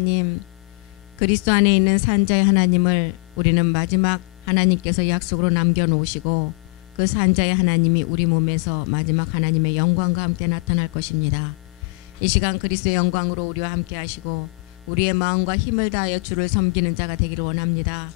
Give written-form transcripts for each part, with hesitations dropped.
하나님, 그리스도 안에 있는 산자의 하나님을 우리는 마지막 하나님께서 약속으로 남겨놓으시고 그 산자의 하나님이 우리 몸에서 마지막 하나님의 영광과 함께 나타날 것입니다. 이 시간 그리스도의 영광으로 우리와 함께 하시고 우리의 마음과 힘을 다하여 주를 섬기는 자가 되기를 원합니다.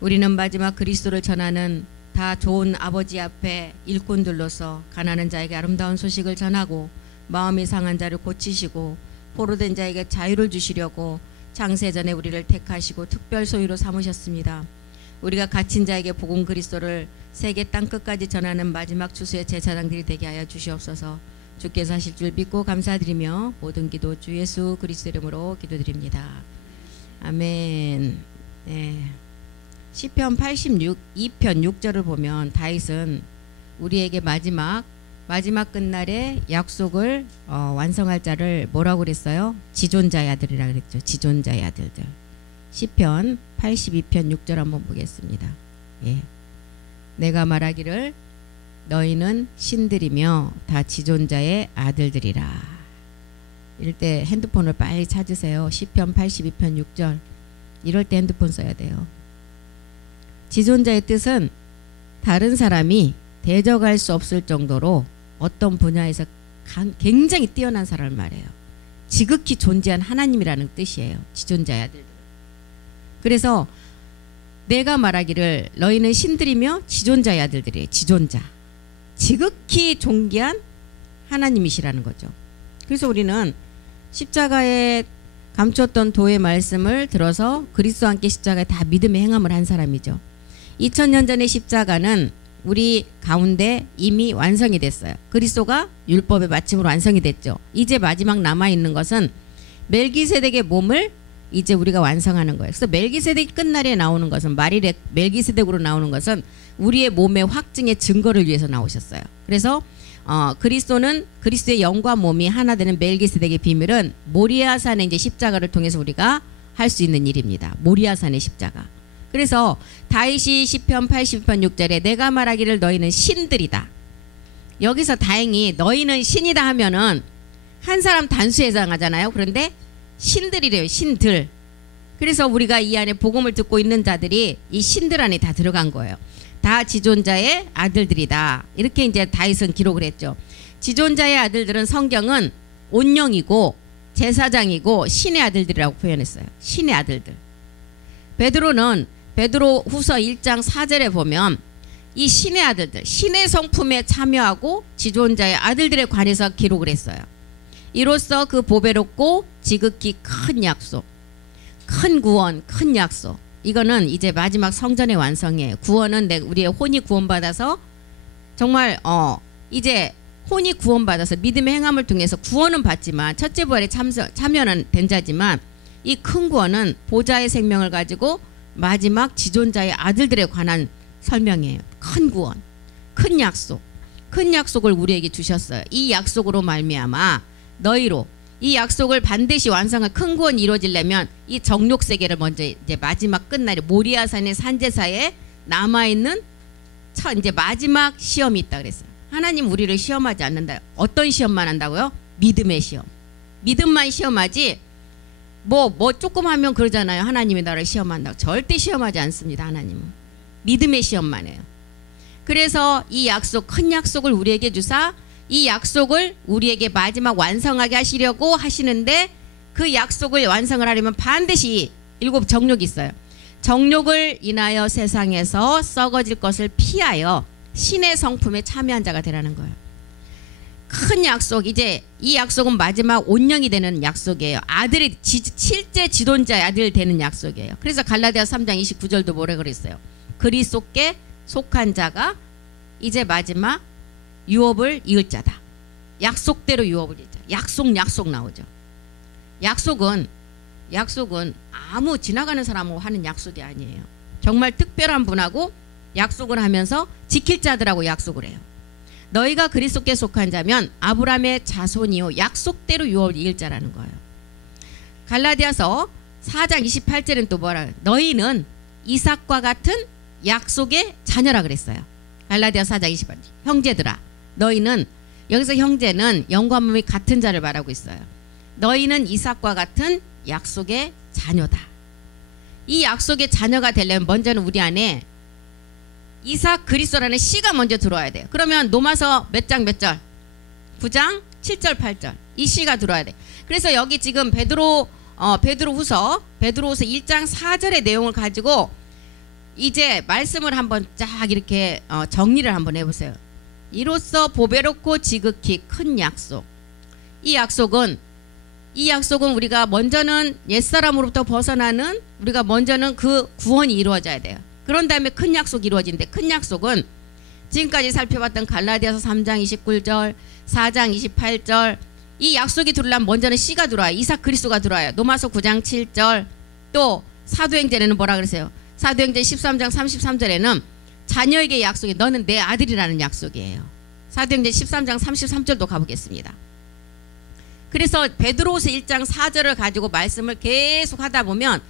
우리는 마지막 그리스도를 전하는 다 좋은 아버지 앞에 일꾼들로서 가난한 자에게 아름다운 소식을 전하고 마음이 상한 자를 고치시고 포로된 자에게 자유를 주시려고 창세전에 우리를 택하시고 특별 소유로 삼으셨습니다. 우리가 갇힌 자에게 복음 그리스도를 세계 땅끝까지 전하는 마지막 추수의 제사장들이 되게 하여 주시옵소서. 주께서 하실 줄 믿고 감사드리며 모든 기도 주 예수 그리스도 이름으로 기도드립니다. 아멘. 네. 시편 82편 6절을 보면 다윗은 우리에게 마지막 끝날에 약속을 완성할 자를 뭐라고 그랬어요? 지존자의 아들이라 그랬죠. 지존자의 아들들. 시편 82편 6절 한번 보겠습니다. 예. 내가 말하기를 너희는 신들이며 다 지존자의 아들들이라. 이럴 때 핸드폰을 빨리 찾으세요. 시편 82편 6절. 이럴 때 핸드폰 써야 돼요. 지존자의 뜻은 다른 사람이 대적할 수 없을 정도로 어떤 분야에서 굉장히 뛰어난 사람을 말해요. 지극히 존재한 하나님이라는 뜻이에요. 지존자의 아들들. 그래서 내가 말하기를 너희는 신들이며 지존자의 아들들이에요. 지존자. 지극히 존귀한 하나님이시라는 거죠. 그래서 우리는 십자가에 감췄던 도의 말씀을 들어서 그리스도와 함께 십자가에 다 믿음의 행함을 한 사람이죠. 2000년 전의 십자가는 우리 가운데 이미 완성이 됐어요. 그리스도가 율법의 마침으로 완성이 됐죠. 이제 마지막 남아있는 것은 멜기세덱의 몸을 이제 우리가 완성하는 거예요. 그래서 멜기세덱이 끝날에 나오는 것은 말일에 멜기세덱으로 나오는 것은 우리의 몸의 확증의 증거를 위해서 나오셨어요. 그래서 그리스도는 그리스도의 영과 몸이 하나 되는 멜기세덱의 비밀은 모리아산의 이제 십자가를 통해서 우리가 할 수 있는 일입니다. 모리아산의 십자가. 그래서 다윗이 시편 80편 6절에 내가 말하기를 너희는 신들이다. 여기서 다행히 너희는 신이다 하면은 한 사람 단수에 해당하잖아요. 그런데 신들이래요. 신들. 그래서 우리가 이 안에 복음을 듣고 있는 자들이 이 신들 안에 다 들어간 거예요. 다 지존자의 아들들이다. 이렇게 이제 다윗은 기록을 했죠. 지존자의 아들들은 성경은 온영이고 제사장이고 신의 아들들이라고 표현했어요. 신의 아들들. 베드로 후서 1장 4절에 보면 이 신의 아들들, 신의 성품에 참여하고 지존자의 아들들에 관해서 기록을 했어요. 이로써 그 보배롭고 지극히 큰 약속, 큰 구원, 큰 약속. 이거는 이제 마지막 성전의 완성이에요. 구원은 우리의 혼이 구원받아서 정말 이제 혼이 구원받아서 믿음의 행함을 통해서 구원은 받지만 첫째 부활에 참여는 된 자지만 이 큰 구원은 보좌의 생명을 가지고 마지막 지존자의 아들들에 관한 설명이에요. 큰 구원, 큰 약속, 큰 약속을 우리에게 주셨어요. 이 약속으로 말미암아 너희로 이 약속을 반드시 완성할 큰 구원이 이루어지려면 이 정욕 세계를 먼저 이제 마지막 끝날에 모리아산의 산제사에 남아있는 이제 마지막 시험이 있다 그랬어요. 하나님 우리를 시험하지 않는다. 어떤 시험만 한다고요? 믿음의 시험. 믿음만 시험하지 뭐 조금 하면 그러잖아요. 하나님이 나를 시험한다고. 절대 시험하지 않습니다. 하나님은. 믿음의 시험만 해요. 그래서 이 약속, 큰 약속을 우리에게 주사 이 약속을 우리에게 마지막 완성하게 하시려고 하시는데 그 약속을 완성을 하려면 반드시 7 정욕이 있어요. 정욕을 인하여 세상에서 썩어질 것을 피하여 신의 성품에 참여한 자가 되라는 거예요. 큰 약속, 이제 이 약속은 마지막 온영이 되는 약속이에요. 아들이 실제 지존자의 아들 되는 약속이에요. 그래서 갈라디아서 3장 29절도 뭐라 그랬어요? 그리스도께 속한 자가 이제 마지막 유업을 이을 자다. 약속대로 유업을 이을 자다. 약속 나오죠. 약속은 아무 지나가는 사람하고 하는 약속이 아니에요. 정말 특별한 분하고 약속을 하면서 지킬 자들하고 약속을 해요. 너희가 그리스도께 속한 자면 아브라함의 자손이요 약속대로 유업을 이을 자라는 거예요. 갈라디아서 4장 28절은 또 뭐라 그래요? 너희는 이삭과 같은 약속의 자녀라 그랬어요. 갈라디아서 4장 28절. 형제들아 너희는, 여기서 형제는 영과 몸이 같은 자를 말하고 있어요. 너희는 이삭과 같은 약속의 자녀다. 이 약속의 자녀가 되려면 먼저는 우리 안에 이삭 그리스도라는 씨가 먼저 들어와야 돼요. 그러면 로마서 몇 장 몇 절? 9장 7절 8절 이 씨가 들어와야 돼. 그래서 여기 지금 베드로후서 1장 4절의 내용을 가지고 이제 말씀을 한번 쫙 이렇게 정리를 한번 해보세요. 이로써 보배롭고 지극히 큰 약속. 이 약속은 우리가 먼저는 옛사람으로부터 벗어나는 우리가 먼저는 그 구원이 이루어져야 돼요. 그런 다음에 큰 약속이 이루어지는데, 큰 약속은 지금까지 살펴봤던 갈라디아서 3장 29절 4장 28절 이 약속이 들어오려면 먼저는 씨가 들어와요. 이삭 그리스도가 들어와요. 로마서 9장 7절 또 사도행전에는 뭐라 그랬어요? 사도행전 13장 33절에는 자녀에게 약속이 너는 내 아들이라는 약속이에요. 사도행전 13장 33절도 가보겠습니다. 그래서 베드로후서 1장 4절을 가지고 말씀을 계속 하다 보면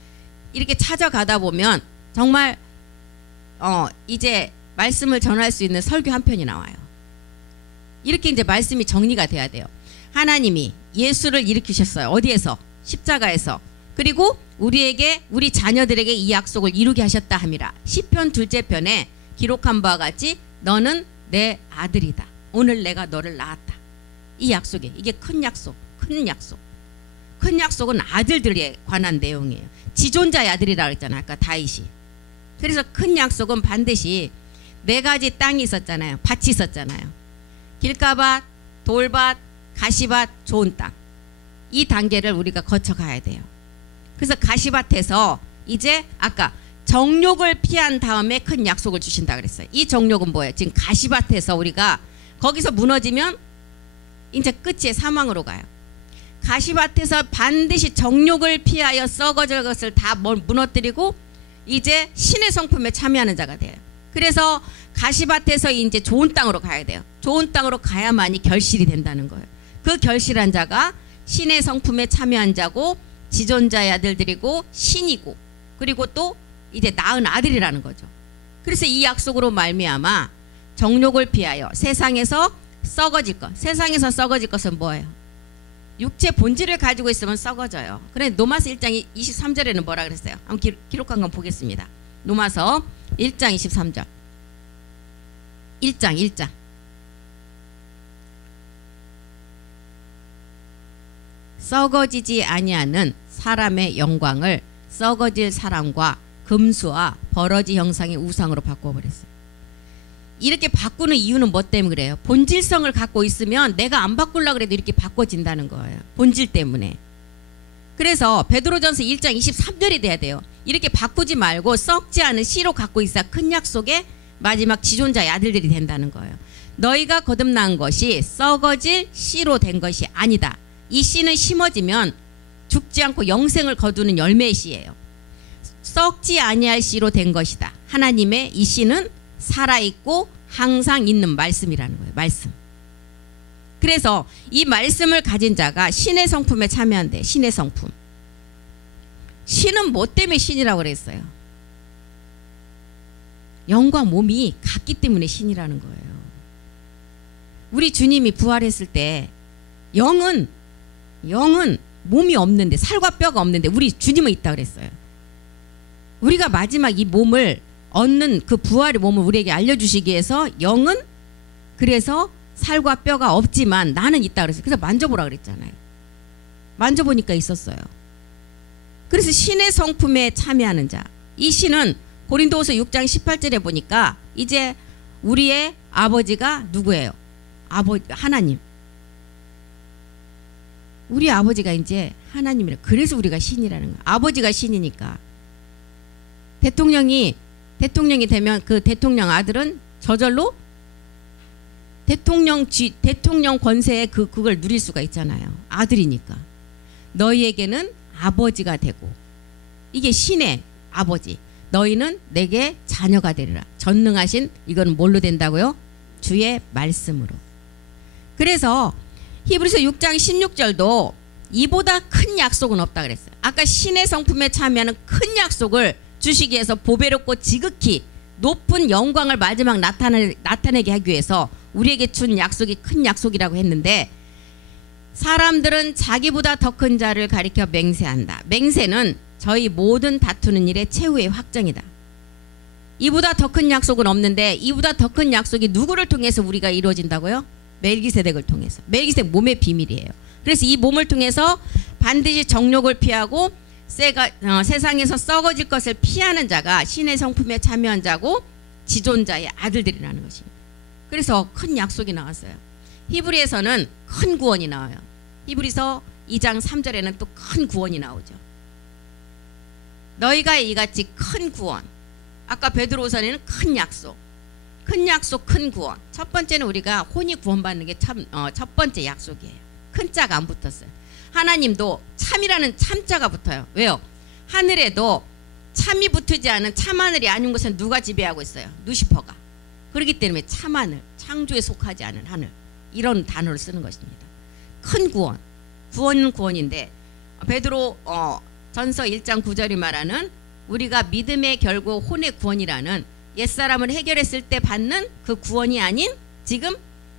이렇게 찾아가다 보면 정말 이제 말씀을 전할 수 있는 설교 한 편이 나와요. 이렇게 이제 말씀이 정리가 돼야 돼요. 하나님이 예수를 일으키셨어요. 어디에서? 십자가에서. 그리고 우리 자녀들에게 이 약속을 이루게 하셨다 함이라. 시편 2째 편에 기록한 바와 같이 너는 내 아들이다. 오늘 내가 너를 낳았다. 이 약속에 이게 큰 약속. 큰 약속은 아들들에 관한 내용이에요. 지존자의 아들이라고 했잖아요. 아까 다윗이. 그래서 큰 약속은 반드시 4가지 땅이 있었잖아요. 밭이 있었잖아요. 길가밭, 돌밭, 가시밭, 좋은 땅. 이 단계를 우리가 거쳐가야 돼요. 그래서 가시밭에서 이제 아까 정욕을 피한 다음에 큰 약속을 주신다 그랬어요. 이 정욕은 뭐예요? 지금 가시밭에서 우리가 거기서 무너지면 이제 끝이 사망으로 가요. 가시밭에서 반드시 정욕을 피하여 썩어질 것을 다 무너뜨리고 이제 신의 성품에 참여하는 자가 돼요. 그래서 가시밭에서 이제 좋은 땅으로 가야 돼요. 좋은 땅으로 가야만이 결실이 된다는 거예요. 그 결실한 자가 신의 성품에 참여한 자고 지존자의 아들들이고 신이고 그리고 또 이제 낳은 아들이라는 거죠. 그래서 이 약속으로 말미암아 정욕을 피하여 세상에서 썩어질 것. 세상에서 썩어질 것은 뭐예요? 육체 본질을 가지고 있으면 썩어져요. 그래 로마서 1장 23절에는 뭐라 그랬어요? 한번 기록한 건 보겠습니다. 로마서 1장 23절 1장 썩어지지 아니하는 사람의 영광을 썩어질 사람과 금수와 버러지 형상의 우상으로 바꿔버렸어요. 이렇게 바꾸는 이유는 뭐 때문에 그래요? 본질성을 갖고 있으면 내가 안 바꾸려고 그래도 이렇게 바꿔진다는 거예요. 본질 때문에. 그래서 베드로전서 1장 23절이 돼야 돼요. 이렇게 바꾸지 말고 썩지 않은 씨로 갖고 있어 큰 약속의 마지막 지존자의 아들들이 된다는 거예요. 너희가 거듭난 것이 썩어질 씨로 된 것이 아니다. 이 씨는 심어지면 죽지 않고 영생을 거두는 열매의 씨예요. 썩지 아니할 씨로 된 것이다. 하나님의 이 씨는 살아있고 항상 있는 말씀이라는 거예요. 말씀. 그래서 이 말씀을 가진 자가 신의 성품에 참여한대. 신의 성품. 신은 뭐 때문에 신이라고 그랬어요? 영과 몸이 같기 때문에 신이라는 거예요. 우리 주님이 부활했을 때 영은 몸이 없는데 살과 뼈가 없는데 우리 주님은 있다 그랬어요. 우리가 마지막 이 몸을 얻는 그 부활의 몸을 우리에게 알려주시기 위해서 영은 그래서 살과 뼈가 없지만 나는 있다 그랬어요. 그래서 만져보라 그랬잖아요. 만져보니까 있었어요. 그래서 신의 성품에 참여하는 자. 이 신은 고린도후서 6장 18절에 보니까 이제 우리의 아버지가 누구예요? 하나님. 우리 아버지가 이제 하나님이라. 그래서 우리가 신이라는 거예요. 아버지가 신이니까. 대통령이 되면 그 대통령 아들은 저절로 대통령 권세에 그걸 누릴 수가 있잖아요. 아들이니까. 너희에게는 아버지가 되고 이게 신의 아버지. 너희는 내게 자녀가 되리라. 전능하신 이건 뭘로 된다고요? 주의 말씀으로. 그래서 히브리서 6장 16절도 이보다 큰 약속은 없다 그랬어요. 아까 신의 성품에 참여하는 큰 약속을 주시기 위해서 보배롭고 지극히 높은 영광을 마지막 나타내게 하기 위해서 우리에게 준 약속이 큰 약속이라고 했는데 사람들은 자기보다 더 큰 자를 가리켜 맹세한다. 맹세는 저희 모든 다투는 일의 최후의 확정이다. 이보다 더 큰 약속은 없는데 이보다 더 큰 약속이 누구를 통해서 우리가 이루어진다고요? 멜기세덱을 통해서. 멜기세덱 몸의 비밀이에요. 그래서 이 몸을 통해서 반드시 정욕을 피하고 세상에서 썩어질 것을 피하는 자가 신의 성품에 참여한 자고 지존자의 아들들이라는 것입니다. 그래서 큰 약속이 나왔어요. 히브리에서는 큰 구원이 나와요. 히브리서 2장 3절에는 또 큰 구원이 나오죠. 너희가 이같이 큰 구원. 아까 베드로서에는 큰 약속, 큰 구원. 첫 번째는 우리가 혼이 구원받는 게 첫 번째 약속이에요. 큰 자가 안 붙었어요. 하나님도 참이라는 참자가 붙어요. 왜요? 하늘에도 참이 붙지 않은 참하늘이 아닌 곳은 누가 지배하고 있어요? 루시퍼가. 그렇기 때문에 참하늘, 창조에 속하지 않은 하늘, 이런 단어를 쓰는 것입니다. 큰 구원, 구원은 구원인데 베드로 전서 1장 9절이 말하는 우리가 믿음의 결국 혼의 구원이라는 옛사람을 해결했을 때 받는 그 구원이 아닌 지금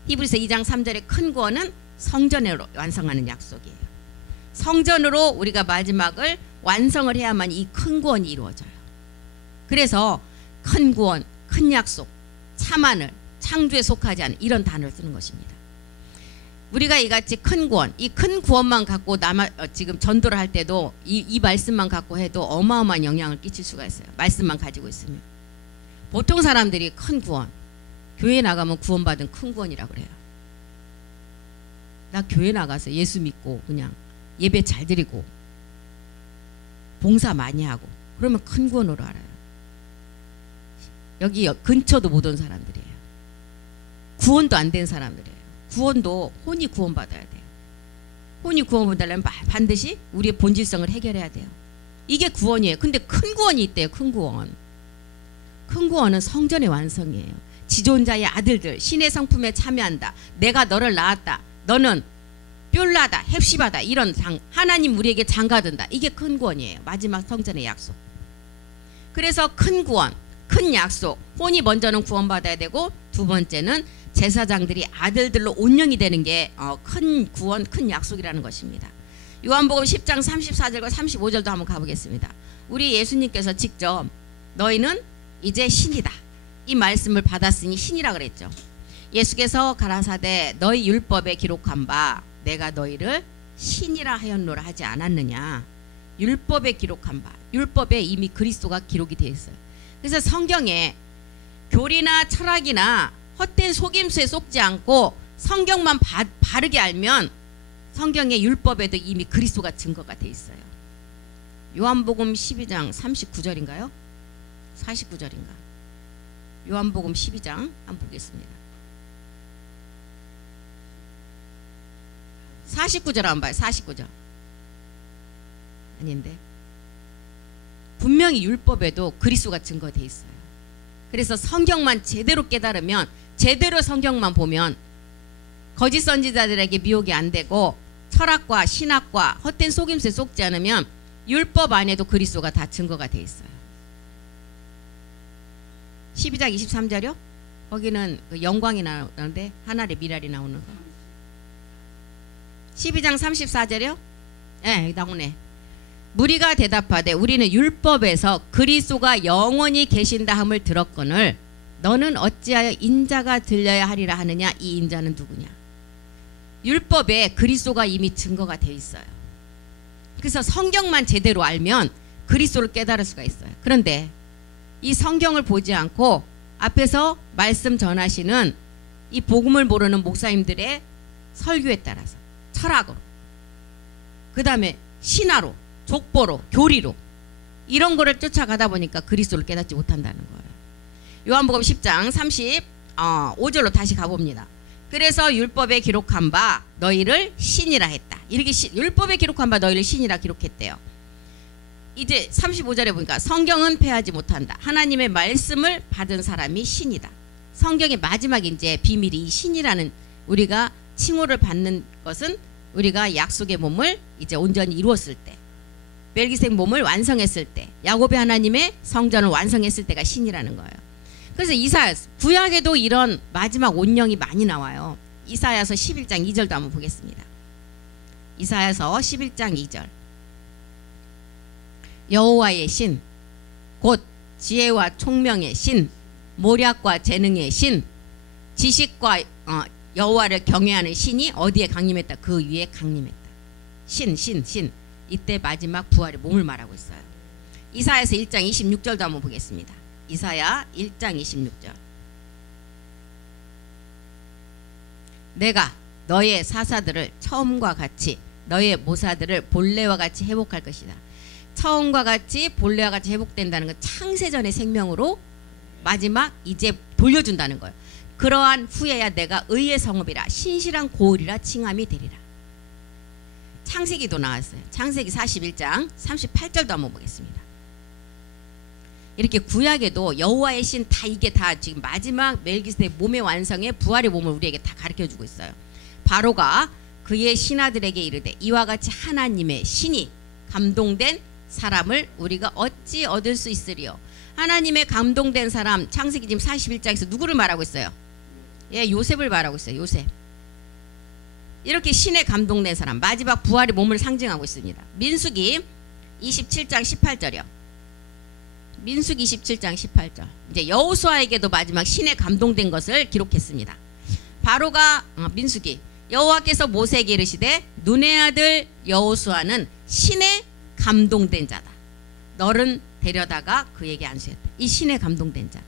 히브리서 2장 3절의 큰 구원은 성전으로 완성하는 약속이에요. 성전으로 우리가 마지막을 완성을 해야만 이 큰 구원이 이루어져요. 그래서 큰 구원, 큰 약속, 참하늘, 창조에 속하지 않은 이런 단어를 쓰는 것입니다. 우리가 이같이 큰 구원, 이 큰 구원만 갖고 지금 전도를 할 때도 이 말씀만 갖고 해도 어마어마한 영향을 끼칠 수가 있어요. 말씀만 가지고 있으면. 보통 사람들이 큰 구원, 교회 나가면 구원받은 큰 구원이라고 그래요. 나 교회 나가서 예수 믿고 그냥 예배 잘 드리고 봉사 많이 하고 그러면 큰 구원으로 알아요. 여기 근처도 못 온 사람들이에요. 구원도 안 된 사람들이에요. 구원도 혼이 구원받아야 돼요. 혼이 구원받으려면 반드시 우리의 본질성을 해결해야 돼요. 이게 구원이에요. 근데 큰 구원이 있대요. 큰 구원. 큰 구원은 성전의 완성이에요. 지존자의 아들들, 신의 성품에 참여한다. 내가 너를 낳았다. 너는 뷸라다, 헵시바다. 이런 하나님 우리에게 장가든다. 이게 큰 구원이에요. 마지막 성전의 약속. 그래서 큰 구원, 큰 약속. 혼이 먼저는 구원받아야 되고 두 번째는 제사장들이 아들들로 온영이 되는 게 큰 구원, 큰 약속이라는 것입니다. 요한복음 10장 34절과 35절도 한번 가보겠습니다. 우리 예수님께서 직접 너희는 이제 신이다. 이 말씀을 받았으니 신이라 그랬죠. 예수께서 가라사대 너희 율법에 기록한 바 내가 너희를 신이라 하였노라 하지 않았느냐. 율법에 기록한 바, 율법에 이미 그리스도가 기록이 되어 있어요. 그래서 성경에 교리나 철학이나 헛된 속임수에 속지 않고 성경만 바르게 알면 성경의 율법에도 이미 그리스도가 증거가 돼 있어요. 요한복음 12장 39절인가요? 49절인가? 요한복음 12장 한번 보겠습니다. 49절 한번 봐요. 49절. 아닌데. 분명히 율법에도 그리스도가 증거돼 있어요. 그래서 성경만 제대로 깨달으면, 제대로 성경만 보면 거짓 선지자들에게 미혹이 안 되고 철학과 신학과 헛된 속임수에 속지 않으면 율법 안에도 그리스도가 다 증거가 돼 있어요. 12장 23절이요? 거기는 그 영광이 나오는데 하늘의 미랄이 나오는 거. 12장 34절이요? 네, 나오네. 무리가 대답하되 우리는 율법에서 그리스도가 영원히 계신다 함을 들었거늘 너는 어찌하여 인자가 들려야 하리라 하느냐. 이 인자는 누구냐? 율법에 그리스도가 이미 증거가 되어 있어요. 그래서 성경만 제대로 알면 그리스도를 깨달을 수가 있어요. 그런데 이 성경을 보지 않고 앞에서 말씀 전하시는 이 복음을 모르는 목사님들의 설교에 따라서 철학으로, 그 다음에 신화로, 족보로, 교리로 이런 거를 쫓아가다 보니까 그리스도를 깨닫지 못한다는 거예요. 요한복음 10장 35절로 다시 가봅니다. 그래서 율법에 기록한 바 너희를 신이라 했다. 이렇게 율법에 기록한 바 너희를 신이라 기록했대요. 이제 35절에 보니까 성경은 패하지 못한다. 하나님의 말씀을 받은 사람이 신이다. 성경의 마지막 이제 비밀이 이 신이라는 우리가 칭호를 받는 것은 우리가 약속의 몸을 이제 온전히 이루었을 때, 멜기세덱 몸을 완성했을 때, 야곱의 하나님의 성전을 완성했을 때가 신이라는 거예요. 그래서 이사야서, 구약에도 이런 마지막 온영이 많이 나와요. 이사야서 11장 2절도 한번 보겠습니다. 이사야서 11장 2절. 여호와의 신, 곧 지혜와 총명의 신, 모략과 재능의 신, 지식과 여호와를 경외하는 신이 어디에 강림했다? 그 위에 강림했다. 신. 이때 마지막 부활의 몸을 말하고 있어요. 이사야서 1장 26절도 한번 보겠습니다. 이사야 1장 26절. 내가 너의 사사들을 처음과 같이 너의 모사들을 본래와 같이 회복할 것이다. 처음과 같이 본래와 같이 회복된다는 건 창세전의 생명으로 마지막 이제 돌려준다는 거예요. 그러한 후에야 내가 의의 성읍이라 신실한 고을이라 칭함이 되리라. 창세기도 나왔어요. 창세기 41장 38절도 한번 보겠습니다. 이렇게 구약에도 여호와의 신 다 이게 다 지금 마지막 멜기세덱 몸의 완성에 부활의 몸을 우리에게 다 가르쳐주고 있어요. 바로가 그의 신하들에게 이르되 이와 같이 하나님의 신이 감동된 사람을 우리가 어찌 얻을 수 있으리요. 하나님의 감동된 사람, 창세기 지금 41장에서 누구를 말하고 있어요? 예, 요셉을 말하고 있어요. 요셉. 이렇게 신에 감동된 사람, 마지막 부활의 몸을 상징하고 있습니다. 민수기 27장 18절이요. 민수기 27장 18절. 이제 여호수아에게도 마지막 신에 감동된 것을 기록했습니다. 바로가 민수기 여호와께서 모세에게 이르시되 눈의 아들 여호수아는 신에 감동된 자다. 너는 데려다가 그에게 안수했다. 이 신에 감동된 자.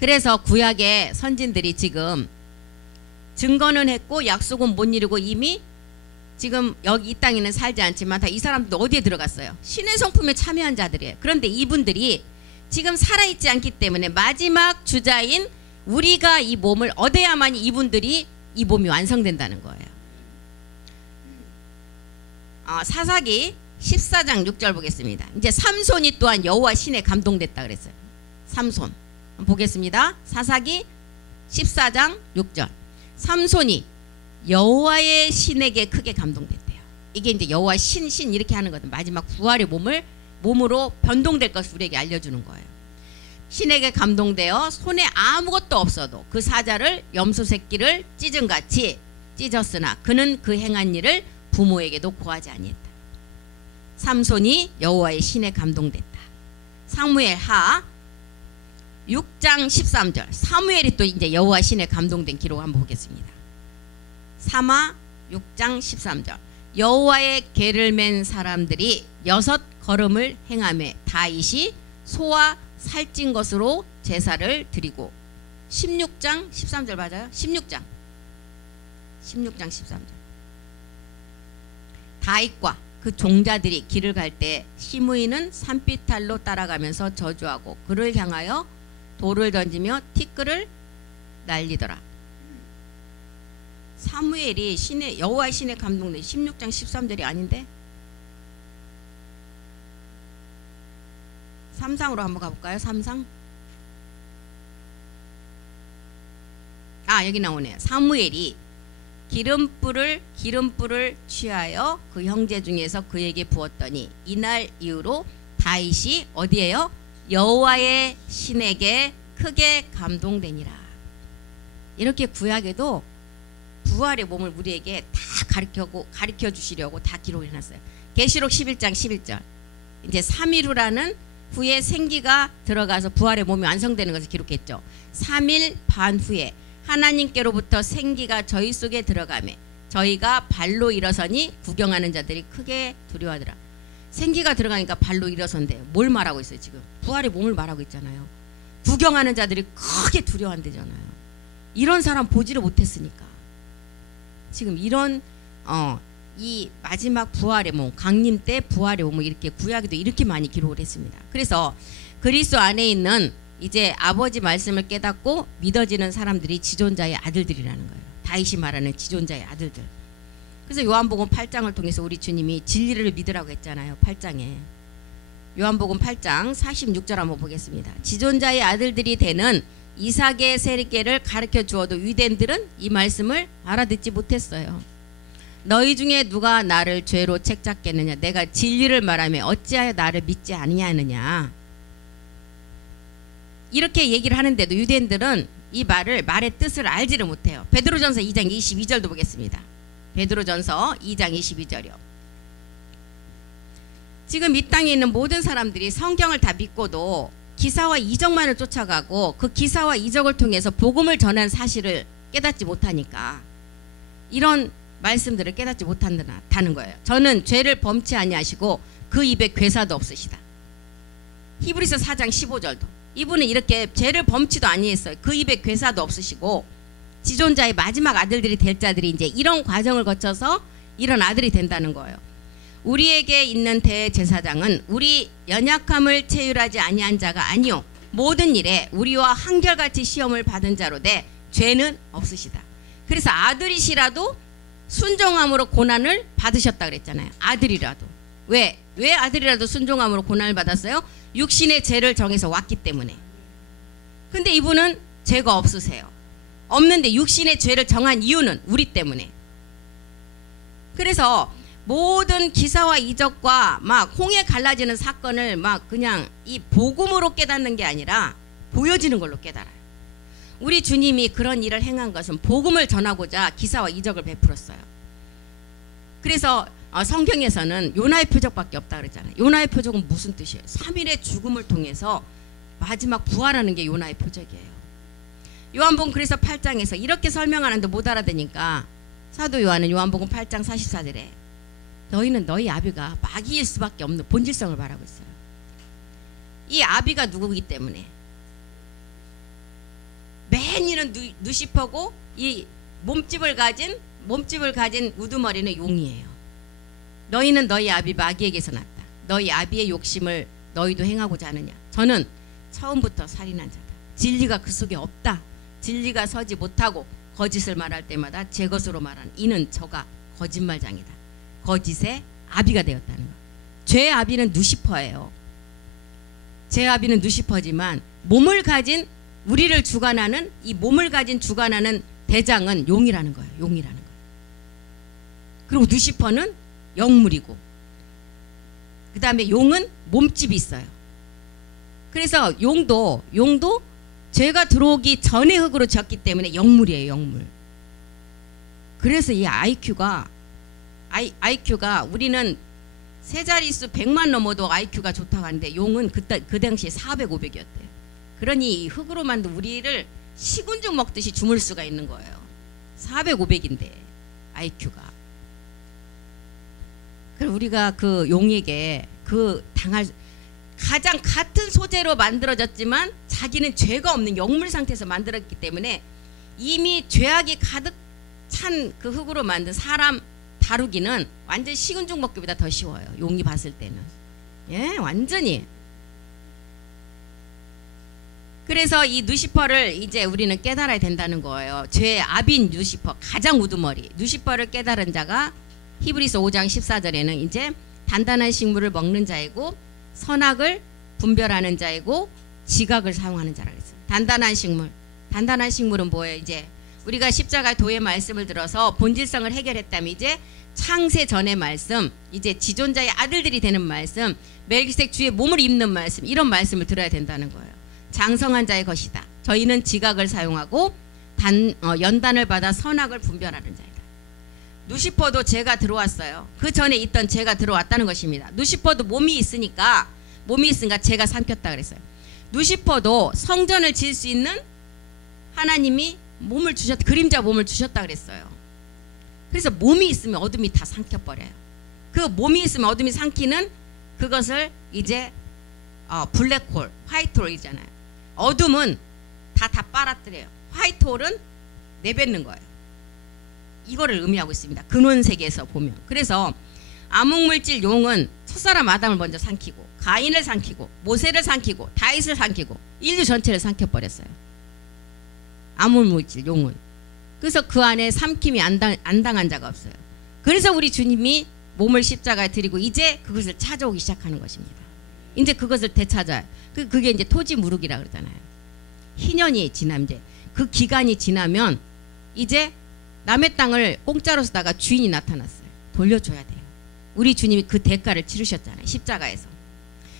그래서 구약의 선진들이 지금 증거는 했고 약속은 못 이루고 이미 지금 여기 이 땅에는 살지 않지만 다 이 사람들도 어디에 들어갔어요? 신의 성품에 참여한 자들이에요. 그런데 이분들이 지금 살아있지 않기 때문에 마지막 주자인 우리가 이 몸을 얻어야만 이분들이 이 몸이 완성된다는 거예요. 사사기 14장 6절 보겠습니다. 이제 삼손이 또한 여호와 신에 감동됐다 그랬어요. 삼손 보겠습니다. 사사기 14장 6절. 삼손이 여호와의 신에게 크게 감동됐대요. 이게 이제 여호와 신 이렇게 하는 거든. 마지막 부활의 몸으로 변동될 것을 우리에게 알려주는 거예요. 신에게 감동되어 손에 아무것도 없어도 그 사자를 염소 새끼를 찢은같이 찢었으나 그는 그 행한 일을 부모에게도 고하지 아니했다. 삼손이 여호와의 신에 감동됐다. 사무엘 하 6장 13절. 사무엘이 또 이제 여호와 신에 감동된 기록 한번 보겠습니다. 사마 6장 13절. 여호와의 궤를 맨 사람들이 6걸음을 행하며 다윗이 소와 살찐 것으로 제사를 드리고 16장 13절 맞아요? 16장 13절. 다윗과 그 종자들이 길을 갈 때 시므이는 산비탈로 따라가면서 저주하고 그를 향하여 돌을 던지며 티끌을 날리더라. 사무엘이 여호와의 신에 감동된 16장 13절이 아닌데? 3상으로 한번 가볼까요? 3상. 여기 나오네요. 사무엘이 기름불을 취하여 그 형제 중에서 그에게 부었더니 이날 이후로 다윗이 어디에요? 여호와의 신에게 크게 감동되니라. 이렇게 구약에도 부활의 몸을 우리에게 다 가르쳐 주시려고 다 기록을 해놨어요. 계시록 11장 11절. 이제 3일 후에 생기가 들어가서 부활의 몸이 완성되는 것을 기록했죠. 3일 반 후에 하나님께로부터 생기가 저희 속에 들어가매 저희가 발로 일어서니 구경하는 자들이 크게 두려워하더라. 생기가 들어가니까 발로 일어선대요. 뭘 말하고 있어요? 지금 부활의 몸을 말하고 있잖아요. 구경하는 자들이 크게 두려워한대잖아요. 이런 사람 보지를 못했으니까. 지금 이런 이 마지막 부활의 몸, 강림 때 부활의 몸을 이렇게 구약에도 이렇게 많이 기록을 했습니다. 그래서 그리스도 안에 있는 이제 아버지 말씀을 깨닫고 믿어지는 사람들이 지존자의 아들들이라는 거예요. 다윗이 말하는 지존자의 아들들. 그래서 요한복음 8장을 통해서 우리 주님이 진리를 믿으라고 했잖아요. 8장에. 요한복음 8장 46절 한번 보겠습니다. 지존자의 아들들이 되는 이삭의 세리께를 가르쳐 주어도 유대인들은 이 말씀을 알아듣지 못했어요. 너희 중에 누가 나를 죄로 책잡겠느냐? 내가 진리를 말하며 어찌하여 나를 믿지 아니하느냐? 이렇게 얘기를 하는데도 유대인들은 이 말의 뜻을 알지를 못해요. 베드로전서 2장 22절도 보겠습니다. 베드로전서 2장 22절이요. 지금 이 땅에 있는 모든 사람들이 성경을 다 믿고도 기사와 이적만을 쫓아가고 그 기사와 이적을 통해서 복음을 전한 사실을 깨닫지 못하니까 이런 말씀들을 깨닫지 못한다는 거예요. 저는 죄를 범치 아니하시고 그 입에 괴사도 없으시다. 히브리서 4장 15절도 이분은 이렇게 죄를 범치도 아니했어요. 그 입에 괴사도 없으시고 지존자의 마지막 아들들이 될 자들이 이제 이런 과정을 거쳐서 이런 아들이 된다는 거예요. 우리에게 있는 대제사장은 우리 연약함을 체휼하지 아니한 자가 아니요 모든 일에 우리와 한결같이 시험을 받은 자로 돼 죄는 없으시다. 그래서 아들이시라도 순종함으로 고난을 받으셨다 그랬잖아요. 아들이라도. 왜 아들이라도 순종함으로 고난을 받았어요? 육신의 죄를 정해서 왔기 때문에. 근데 이분은 죄가 없으세요. 없는데 육신의 죄를 정한 이유는 우리 때문에. 그래서 모든 기사와 이적과 막 홍해 갈라지는 사건을 막 그냥 이 복음으로 깨닫는 게 아니라 보여지는 걸로 깨달아요. 우리 주님이 그런 일을 행한 것은 복음을 전하고자 기사와 이적을 베풀었어요. 그래서 성경에서는 요나의 표적밖에 없다 그러잖아요. 요나의 표적은 무슨 뜻이에요? 3일의 죽음을 통해서 마지막 부활하는 게 요나의 표적이에요. 요한복음 그래서 8장에서 이렇게 설명하는데 못 알아듣니까 사도 요한은 요한복음 8장 44절에 너희는 너희 아비가 마귀일 수밖에 없는 본질성을 말하고 있어요. 이 아비가 누구기 때문에 맨 이는 누시퍼고 이 몸집을 가진 우두머리는 용이에요. 너희는 너희 아비 마귀에게서 났다. 너희 아비의 욕심을 너희도 행하고자 하느냐. 저는 처음부터 살인한 자다. 진리가 그 속에 없다. 진리가 서지 못하고 거짓을 말할 때마다 제 것으로 말하는 이는 저가 거짓말장이다. 거짓의 아비가 되었다는 것. 죄의 아비는 누시퍼예요. 죄의 아비는 누시퍼지만 몸을 가진 우리를 주관하는 이 몸을 가진 주관하는 대장은 용이라는 거예요. 용이라는 거예요. 그리고 누시퍼는 영물이고 그 다음에 용은 몸집이 있어요. 그래서 용도 죄가 들어오기 전에 흙으로 졌기 때문에 영물이에요. 영물. 그래서 이 IQ가 우리는 세 자릿수 100만 넘어도 IQ가 좋다고 하는데 용은 그 당시에 400, 500이었대요. 그러니 이 흙으로 만든 우리를 시군죽 먹듯이 주물 수가 있는 거예요. 400, 500인데 IQ가. 그럼 우리가 그 용에게 가장 같은 소재로 만들어졌지만 자기는 죄가 없는 영물 상태에서 만들었기 때문에 이미 죄악이 가득 찬 그 흙으로 만든 사람 다루기는 완전 시군죽 먹기보다 더 쉬워요. 용이 봤을 때는. 예, 완전히. 그래서 이 누시퍼를 이제 우리는 깨달아야 된다는 거예요. 죄의 아비인 누시퍼, 가장 우두머리. 누시퍼를 깨달은 자가 히브리서 5장 14절에는 이제 단단한 식물을 먹는 자이고 선악을 분별하는 자이고 지각을 사용하는 자라 그랬어요. 단단한 식물은 뭐예요? 이제 우리가 십자가 도의 말씀을 들어서 본질성을 해결했다면 이제 창세 전의 말씀, 이제 지존자의 아들들이 되는 말씀, 멜기세덱 주의 몸을 입는 말씀, 이런 말씀을 들어야 된다는 거예요. 장성한 자의 것이다. 저희는 지각을 사용하고 연단을 받아 선악을 분별하는 자이다. 누시퍼도 죄가 들어왔어요. 그 전에 있던 죄가 들어왔다는 것입니다. 누시퍼도 몸이 있으니까 죄가 삼켰다 그랬어요. 누시퍼도 성전을 지을 수 있는 하나님이 그림자 몸을 주셨다 그랬어요. 그래서 몸이 있으면 어둠이 다 삼켜버려요. 그 몸이 있으면 어둠이 삼키는 그것을 이제 블랙홀, 화이트홀이잖아요. 어둠은 다 빨아들여요. 화이트홀은 내뱉는 거예요. 이거를 의미하고 있습니다. 근원세계에서 보면. 그래서 암흑물질 용은 첫사람 아담을 먼저 삼키고 가인을 삼키고 모세를 삼키고 다윗을 삼키고 인류 전체를 삼켜버렸어요. 암흑물질 용은. 그래서 그 안에 삼킴이 안 당한 자가 없어요. 그래서 우리 주님이 몸을 십자가에 드리고 이제 그것을 찾아오기 시작하는 것입니다. 이제 그것을 되찾아요. 그게 이제 토지 무르기라 그러잖아요. 희년이 지나면 이제 그 기간이 지나면 이제 남의 땅을 공짜로 쓰다가 주인이 나타났어요. 돌려줘야 돼요. 우리 주님이 그 대가를 치르셨잖아요. 십자가에서.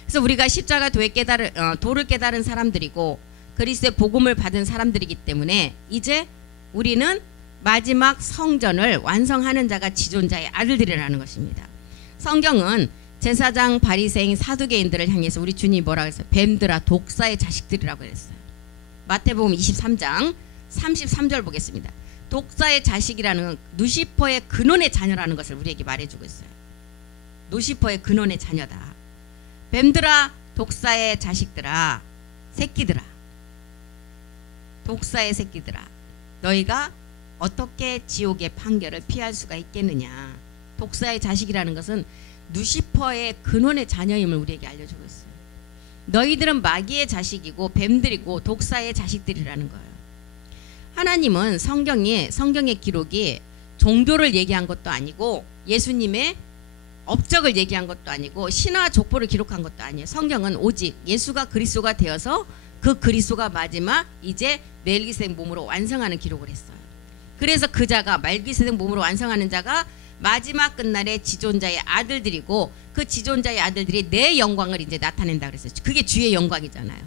그래서 우리가 십자가 도를 깨달은 사람들이고 그리스도의 복음을 받은 사람들이기 때문에 이제 우리는 마지막 성전을 완성하는 자가 지존자의 아들들이라는 것입니다. 성경은 제사장, 바리새인, 사두개인들을 향해서 우리 주님이 뭐라고 했어요? 뱀들아, 독사의 자식들이라고 했어요. 마태복음 23장 33절 보겠습니다. 독사의 자식이라는 건 누시퍼의 근원의 자녀라는 것을 우리에게 말해주고 있어요. 누시퍼의 근원의 자녀다. 뱀들아, 독사의 자식들아, 새끼들아, 독사의 새끼들아, 너희가 어떻게 지옥의 판결을 피할 수가 있겠느냐. 독사의 자식이라는 것은 누시퍼의 근원의 자녀임을 우리에게 알려주고 있어요. 너희들은 마귀의 자식이고 뱀들이고 독사의 자식들이라는 거예요. 하나님은 성경의 기록이 종교를 얘기한 것도 아니고 예수님의 업적을 얘기한 것도 아니고 신화 족보를 기록한 것도 아니에요. 성경은 오직 예수가 그리스도가 되어서 그 그리스도가 마지막 이제 멜기세덱 몸으로 완성하는 기록을 했어요. 그래서 그 자가 멜기세덱 몸으로 완성하는 자가 마지막 끝날에 지존자의 아들들이고 그 지존자의 아들들이 내 영광을 이제 나타낸다 그랬어요. 그게 주의 영광이잖아요.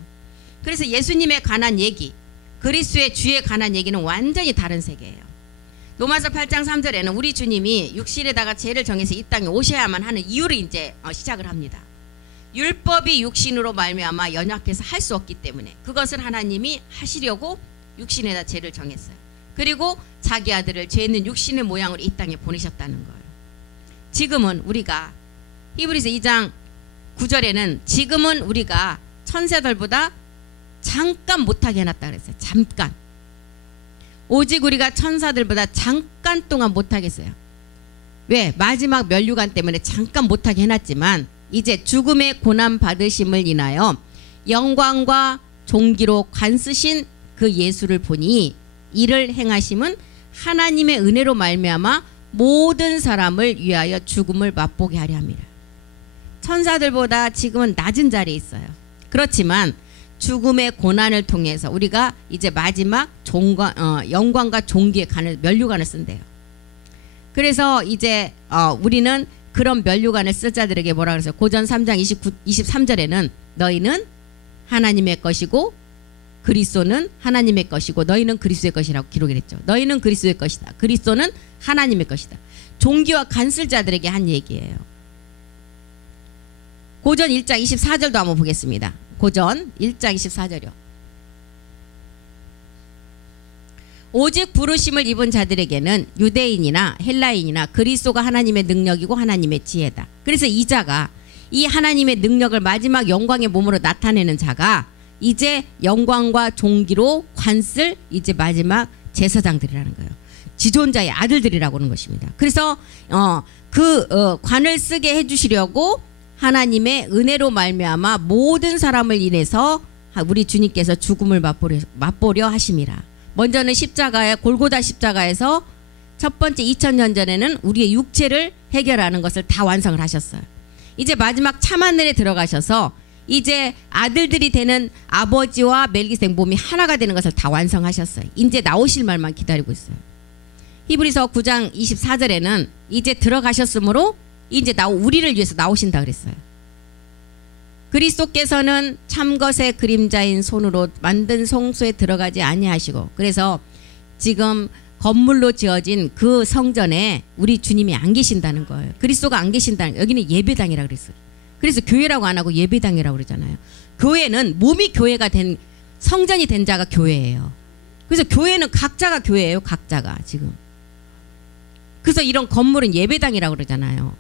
그래서 예수님에 관한 얘기, 그리스도의 주에 관한 얘기는 완전히 다른 세계예요. 로마서 8장 3절에는 우리 주님이 육신에다가 죄를 정해서 이 땅에 오셔야만 하는 이유를 이제 시작을 합니다. 율법이 육신으로 말미암아 연약해서 할 수 없기 때문에 그것을 하나님이 하시려고 육신에다 죄를 정했어요. 그리고 자기 아들을 죄 있는 육신의 모양으로 이 땅에 보내셨다는 거예요. 지금은 우리가 히브리서 2장 9절에는 지금은 우리가 천사들보다 잠깐 못하게 해놨다 그랬어요. 잠깐. 오직 우리가 천사들보다 잠깐 동안 못하겠어요. 왜? 마지막 면류관 때문에 잠깐 못하게 해놨지만 이제 죽음의 고난 받으심을 인하여 영광과 존귀로 관쓰신 그 예수를 보니 이를 행하심은 하나님의 은혜로 말미암아 모든 사람을 위하여 죽음을 맛보게 하려 함이라. 천사들보다 지금은 낮은 자리에 있어요. 그렇지만 죽음의 고난을 통해서 우리가 이제 마지막 영광과 존귀의 관을 면류관을 쓴대요. 그래서 이제 우리는 그런 면류관을 쓴 자들에게 뭐라 그랬어요? 고전 3장 23절에는 너희는 하나님의 것이고 그리스도는 하나님의 것이고 너희는 그리스도의 것이라고 기록을 했죠. 너희는 그리스도의 것이다. 그리스도는 하나님의 것이다. 종기와 간쓸 자들에게 한 얘기예요. 고전 1장 24절도 한번 보겠습니다. 고전 1장 24절이요. 오직 부르심을 입은 자들에게는 유대인이나 헬라인이나 그리스도가 하나님의 능력이고 하나님의 지혜다. 그래서 이 자가 이 하나님의 능력을 마지막 영광의 몸으로 나타내는 자가 이제 영광과 존귀로 관쓸 이제 마지막 제사장들이라는 거예요. 지존자의 아들들이라고 하는 것입니다. 그래서 관을 쓰게 해주시려고 하나님의 은혜로 말미암아 모든 사람을 인해서 우리 주님께서 죽음을 맛보려 하심이라. 먼저는 십자가에 골고다 십자가에서 첫 번째 2000년 전에는 우리의 육체를 해결하는 것을 다 완성을 하셨어요. 이제 마지막 참하늘에 들어가셔서 이제 아들들이 되는 아버지와 멜기세덱 몸이 하나가 되는 것을 다 완성하셨어요. 이제 나오실 말만 기다리고 있어요. 히브리서 9장 24절에는 이제 들어가셨으므로 이제 우리를 위해서 나오신다 그랬어요. 그리스도께서는 참것의 그림자인 손으로 만든 성소에 들어가지 아니하시고, 그래서 지금 건물로 지어진 그 성전에 우리 주님이 안 계신다는 거예요. 그리스도가 안 계신다는, 여기는 예배당이라고 그랬어요. 그래서 교회라고 안 하고 예배당이라고 그러잖아요. 교회는 몸이 교회가 된, 성전이 된 자가 교회예요. 그래서 교회는 각자가 교회예요. 각자가 지금. 그래서 이런 건물은 예배당이라고 그러잖아요.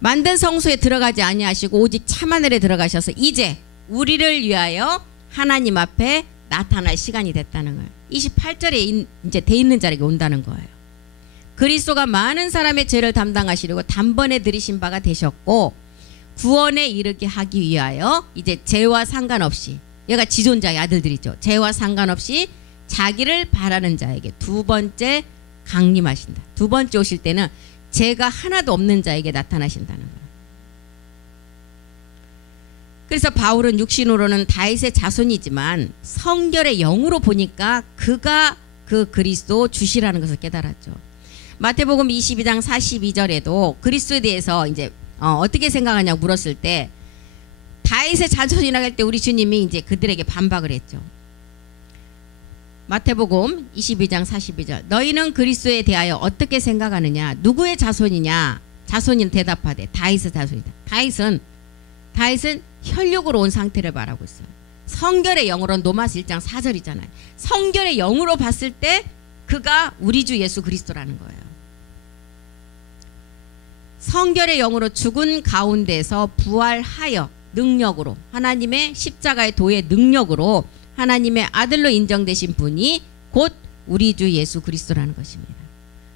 만든 성소에 들어가지 아니하시고 오직 참하늘에 들어가셔서 이제 우리를 위하여 하나님 앞에 나타날 시간이 됐다는 거예요. 28절에 이제 돼 있는 자에게 온다는 거예요. 그리스도가 많은 사람의 죄를 담당하시려고 단번에 들이신 바가 되셨고 구원에 이르게 하기 위하여 이제 죄와 상관없이, 얘가 지존자의 아들들이죠. 죄와 상관없이 자기를 바라는 자에게 두 번째 강림하신다. 두 번째 오실 때는 죄가 하나도 없는 자에게 나타나신다는 거예요. 그래서 바울은 육신으로는 다윗의 자손이지만 성결의 영으로 보니까 그가 그 그리스도 주시라는 것을 깨달았죠. 마태복음 22장 42절에도 그리스도에 대해서 이제 어떻게 생각하냐고 물었을 때 다윗의 자손이라고 할 때 우리 주님이 이제 그들에게 반박을 했죠. 마태복음 22장 42절 너희는 그리스도에 대하여 어떻게 생각하느냐? 누구의 자손이냐? 자손이 대답하되 다윗의 자손이다. 다윗은 혈육으로 온 상태를 말하고 있어요. 성결의 영으로 로마서 1장 4절이잖아요. 성결의 영으로 봤을 때 그가 우리 주 예수 그리스도라는 거예요. 성결의 영으로 죽은 가운데서 부활하여 능력으로 하나님의 십자가의 도의 능력으로 하나님의 아들로 인정되신 분이 곧 우리 주 예수 그리스도라는 것입니다.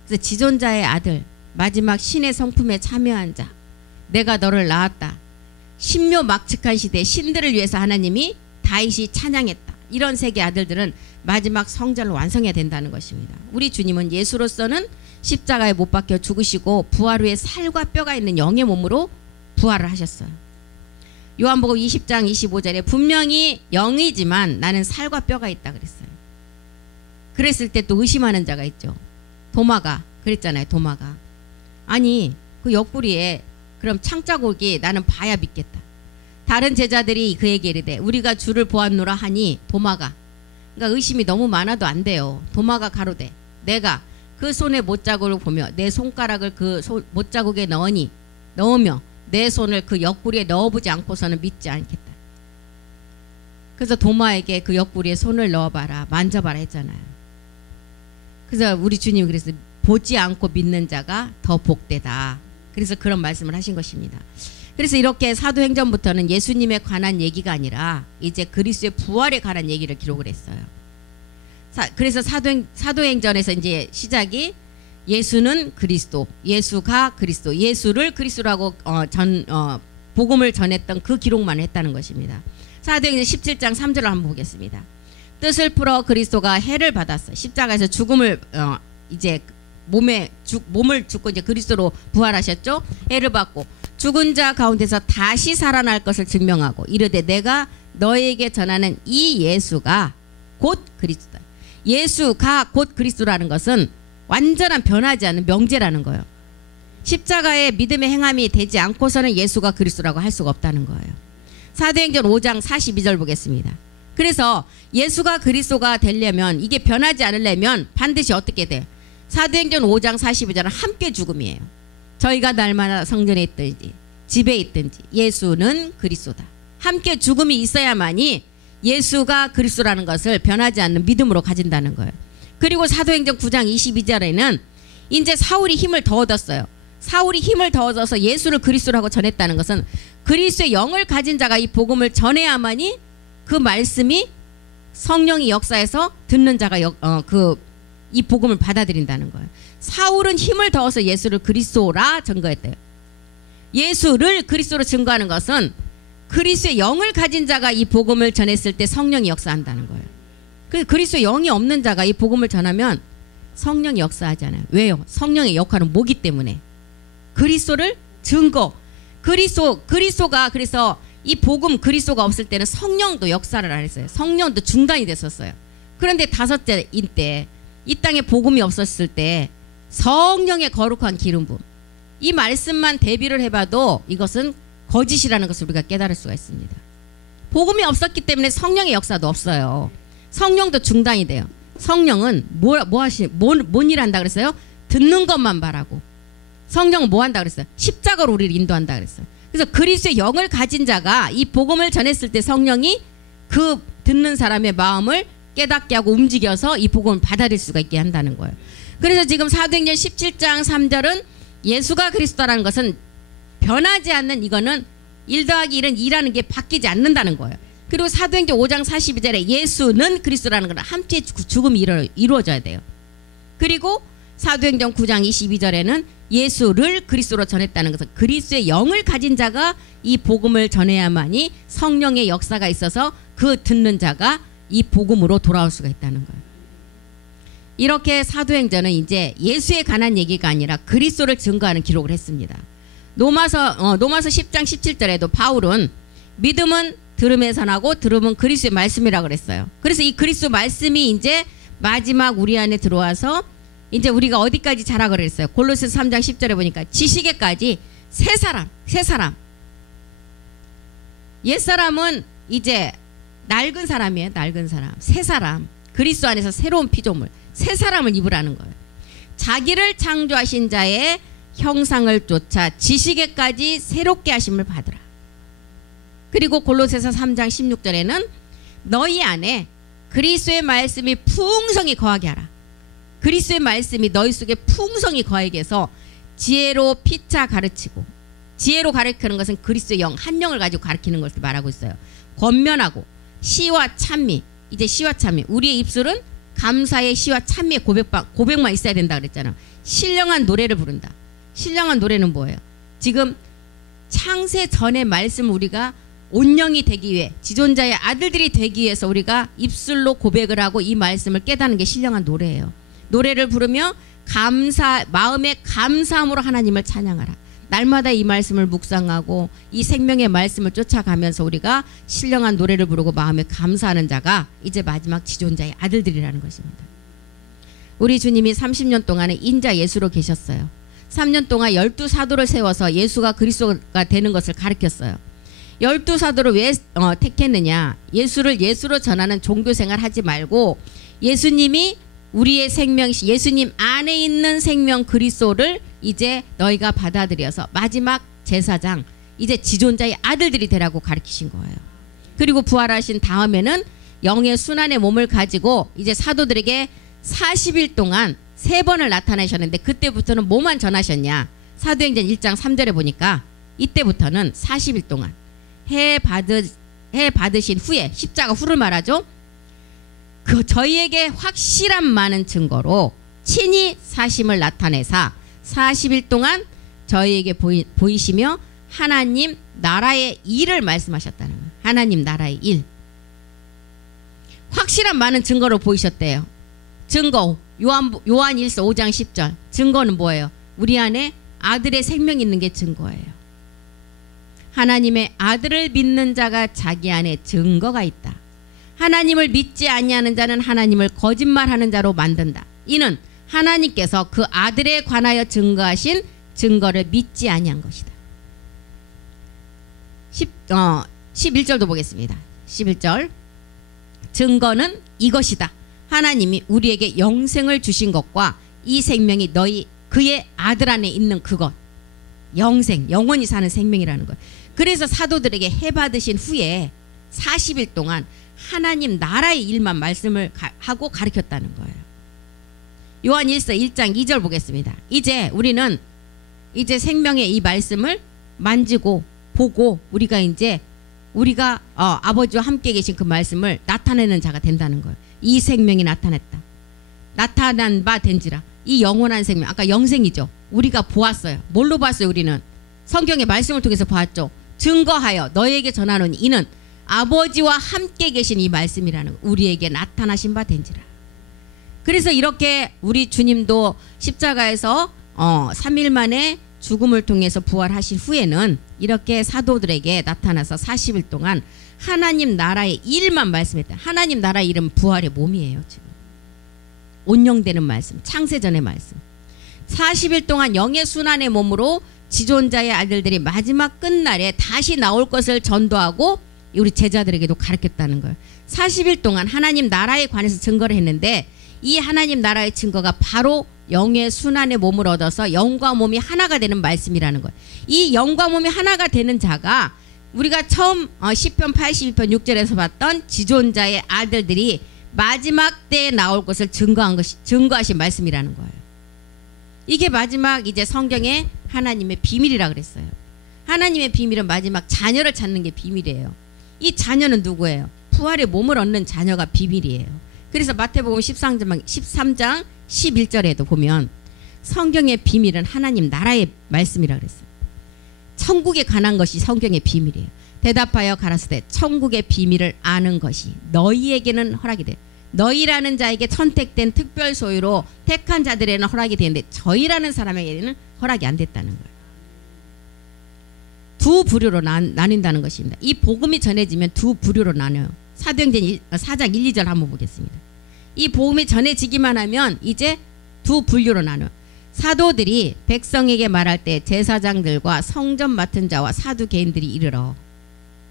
그래서 지존자의 아들, 마지막 신의 성품에 참여한 자, 내가 너를 낳았다. 신묘 막측한 시대 신들을 위해서 하나님이 다윗이 찬양했다. 이런 세계 아들들은 마지막 성전을 완성해야 된다는 것입니다. 우리 주님은 예수로서는 십자가에 못 박혀 죽으시고 부활 후에 살과 뼈가 있는 영의 몸으로 부활을 하셨어요. 요한복음 20장 25절에 분명히 영이지만 나는 살과 뼈가 있다 그랬어요. 그랬을 때 또 의심하는 자가 있죠. 도마가 그랬잖아요. 도마가 아니 그 옆구리에 그럼 창자국이 나는 봐야 믿겠다. 다른 제자들이 그에게 이르되 우리가 주를 보았노라 하니 도마가 그러니까 의심이 너무 많아도 안 돼요. 도마가 가로되 내가 그 손에 못자국을 보며 내 손가락을 그 못자국에 넣으며 내 손을 그 옆구리에 넣어보지 않고서는 믿지 않겠다. 그래서 도마에게 그 옆구리에 손을 넣어봐라 만져봐라 했잖아요. 그래서 우리 주님 그래서 보지 않고 믿는 자가 더 복되다. 그래서 그런 말씀을 하신 것입니다. 그래서 이렇게 사도행전부터는 예수님에 관한 얘기가 아니라 이제 그리스도의 부활에 관한 얘기를 기록을 했어요. 그래서 사도행전에서 이제 시작이 예수는 그리스도, 예수가 그리스도, 예수를 그리스도라고 복음을 전했던 그 기록만 했다는 것입니다. 사도행전 17장 3절을 한번 보겠습니다. 뜻을 풀어 그리스도가 해를 받았어. 십자가에서 죽음을 이제 몸을 죽고 이제 그리스도로 부활하셨죠. 해를 받고 죽은 자 가운데서 다시 살아날 것을 증명하고 이르되 내가 너에게 전하는 이 예수가 곧 그리스도다. 예수가 곧 그리스도라는 것은 완전한 변하지 않는 명제라는 거예요. 십자가의 믿음의 행함이 되지 않고서는 예수가 그리스도라고 할 수가 없다는 거예요. 사도행전 5장 42절 보겠습니다. 그래서 예수가 그리스도가 되려면 이게 변하지 않으려면 반드시 어떻게 돼요? 사도행전 5장 42절은 함께 죽음이에요. 저희가 날마다 성전에 있든지 집에 있든지 예수는 그리스도다. 함께 죽음이 있어야만이 예수가 그리스도라는 것을 변하지 않는 믿음으로 가진다는 거예요. 그리고 사도행전 9장 22절에는 이제 사울이 힘을 더 얻었어요. 사울이 힘을 더 얻어서 예수를 그리스도라고 전했다는 것은 그리스도의 영을 가진 자가 이 복음을 전해야만이 그 말씀이 성령이 역사해서 듣는 자가 이 복음을 받아들인다는 거예요. 사울은 힘을 더해서 예수를 그리스도라 증거했대요. 예수를 그리스도로 증거하는 것은 그리스도의 영을 가진 자가 이 복음을 전했을 때 성령이 역사한다는 거예요. 그래서 그리스도의 영이 없는 자가 이 복음을 전하면 성령이 역사하잖아요. 왜요? 성령의 역할은 뭐기 때문에. 그리스도를 증거. 그리스도가 그래서 이 복음 그리스도가 없을 때는 성령도 역사를 안 했어요. 성령도 중단이 됐었어요. 그런데 다섯째인 때 이 땅에 복음이 없었을 때 성령의 거룩한 기름 부음. 이 말씀만 대비를 해봐도 이것은 거짓이라는 것을 우리가 깨달을 수가 있습니다. 복음이 없었기 때문에 성령의 역사도 없어요. 성령도 중단이 돼요. 성령은 뭔 일 한다 그랬어요? 듣는 것만 바라고. 성령은 뭐 한다 그랬어요? 십자가로 우리를 인도한다 그랬어요. 그래서 그리스도의 영을 가진 자가 이 복음을 전했을 때 성령이 그 듣는 사람의 마음을 깨닫게 하고 움직여서 이 복음을 받아들일 수가 있게 한다는 거예요. 그래서 지금 사도행전 17장 3절은 예수가 그리스도라는 것은 변하지 않는 이거는 1 더하기 1은 2라는 게 바뀌지 않는다는 거예요. 그리고 사도행전 5장 42절에 예수는 그리스도라는 건 함께 죽음이 이루어져야 돼요. 그리고 사도행전 9장 22절에는 예수를 그리스도로 전했다는 것은 그리스도의 영을 가진 자가 이 복음을 전해야만이 성령의 역사가 있어서 그 듣는 자가 이 복음으로 돌아올 수가 있다는 거예요. 이렇게 사도행전은 이제 예수에 관한 얘기가 아니라 그리스도를 증거하는 기록을 했습니다. 로마서 10장 17절에도 바울은 믿음은 들음에서 나고 들음은 그리스도의 말씀이라고 그랬어요. 그래서 이 그리스도 말씀이 이제 마지막 우리 안에 들어와서 이제 우리가 어디까지 자라고 그랬어요. 골로새서 3장 10절에 보니까 지식에까지 새 사람. 옛사람은 이제 낡은 사람이에요. 낡은 사람. 새 사람. 그리스도 안에서 새로운 피조물. 새 사람을 입으라는 거예요. 자기를 창조하신 자의 형상을 쫓아 지식에까지 새롭게 하심을 받으라. 그리고 골로새서 3장 16절에는 너희 안에 그리스도의 말씀이 풍성히 거하게 하라. 그리스도의 말씀이 너희 속에 풍성히 거하게 해서 지혜로 피차 가르치고, 지혜로 가르치는 것은 그리스도의 영, 한 영을 가지고 가르치는 것을 말하고 있어요. 권면하고 시와 찬미, 이제 시와 찬미, 우리의 입술은 감사의 시와 찬미의 고백만 있어야 된다 그랬잖아. 신령한 노래를 부른다. 신령한 노래는 뭐예요? 지금 창세 전의 말씀을 우리가 온영이 되기 위해, 지존자의 아들들이 되기 위해서 우리가 입술로 고백을 하고 이 말씀을 깨닫는 게 신령한 노래예요. 노래를 부르며 마음의 감사함으로 하나님을 찬양하라. 날마다 이 말씀을 묵상하고 이 생명의 말씀을 쫓아가면서 우리가 신령한 노래를 부르고 마음에 감사하는 자가 이제 마지막 지존자의 아들들이라는 것입니다. 우리 주님이 30년 동안에 인자 예수로 계셨어요. 3년 동안 12사도를 세워서 예수가 그리스도가 되는 것을 가르쳤어요. 12사도를 왜 택했느냐? 예수를 예수로 전하는 종교생활 하지 말고 예수님이 우리의 생명, 예수님 안에 있는 생명 그리스도를 이제 너희가 받아들여서 마지막 제사장, 이제 지존자의 아들들이 되라고 가르치신 거예요. 그리고 부활하신 다음에는 영의 순환의 몸을 가지고 이제 사도들에게 40일 동안 3번을 나타내셨는데, 그때부터는 뭐만 전하셨냐? 사도행전 1장 3절에 보니까 이때부터는 40일 동안 해 받으신 후에, 십자가 후를 말하죠. 그 저희에게 확실한 많은 증거로 친히 사심을 나타내사 40일 동안 저희에게 보이시며 하나님 나라의 일을 말씀하셨다는 거예요. 하나님 나라의 일. 확실한 많은 증거로 보이셨대요. 증거, 요한일서 5장 10절. 증거는 뭐예요? 우리 안에 아들의 생명이 있는 게 증거예요. 하나님의 아들을 믿는 자가 자기 안에 증거가 있다. 하나님을 믿지 아니하는 자는 하나님을 거짓말하는 자로 만든다. 이는 하나님께서 그 아들에 관하여 증거하신 증거를 믿지 아니한 것이다. 11절도 보겠습니다. 11절. 증거는 이것이다. 하나님이 우리에게 영생을 주신 것과 이 생명이 너희 그의 아들 안에 있는 그것. 영생, 영원히 사는 생명이라는 거예요. 그래서 사도들에게 해받으신 후에 40일 동안 하나님 나라의 일만 말씀을 하고 가르쳤다는 거예요. 요한일서 1장 2절 보겠습니다. 이제 우리는 이제 생명의 이 말씀을 만지고 보고 우리가 아버지와 함께 계신 그 말씀을 나타내는 자가 된다는 거예요. 이 생명이 나타났다. 나타난 바 된지라. 이 영원한 생명, 아까 영생이죠. 우리가 보았어요. 뭘로 봤어요? 우리는 성경의 말씀을 통해서 보았죠. 증거하여 너희에게 전하노니 이는 아버지와 함께 계신 이 말씀이라는 거, 우리에게 나타나신 바 된지라. 그래서 이렇게 우리 주님도 십자가에서 3일 만에 죽음을 통해서 부활하신 후에는 이렇게 사도들에게 나타나서 40일 동안 하나님 나라의 일만 말씀했다. 하나님 나라의 일은 부활의 몸이에요. 지금 온영되는 말씀, 창세전의 말씀. 40일 동안 영의 순환의 몸으로 지존자의 아들들이 마지막 끝날에 다시 나올 것을 전도하고 우리 제자들에게도 가르쳤다는 거예요. 40일 동안 하나님 나라에 관해서 증거를 했는데, 이 하나님 나라의 증거가 바로 영의 순환의 몸을 얻어서 영과 몸이 하나가 되는 말씀이라는 거예요. 이 영과 몸이 하나가 되는 자가 우리가 처음 시편 82편 6절에서 봤던 지존자의 아들들이 마지막 때에 나올 것을 증거하신 말씀이라는 거예요. 이게 마지막 이제 성경의 하나님의 비밀이라 그랬어요. 하나님의 비밀은 마지막 자녀를 찾는 게 비밀이에요. 이 자녀는 누구예요? 부활의 몸을 얻는 자녀가 비밀이에요. 그래서 마태복음 13장 11절에도 보면 성경의 비밀은 하나님 나라의 말씀이라 그랬어요. 천국에 관한 것이 성경의 비밀이에요. 대답하여 가라사대 천국의 비밀을 아는 것이 너희에게는 허락이 돼. 너희라는 자에게 선택된 특별 소유로 택한 자들에게는 허락이 되는데 저희라는 사람에게는 허락이 안 됐다는 거예요. 두 부류로 나뉜다는 것입니다. 이 복음이 전해지면 두 부류로 나눠요. 사도행전 4장 1, 2절 한번 보겠습니다. 이 복음이 전해지기만 하면 이제 두 분류로 나눠요. 사도들이 백성에게 말할 때 제사장들과 성전 맡은 자와 사두개인들이 이르러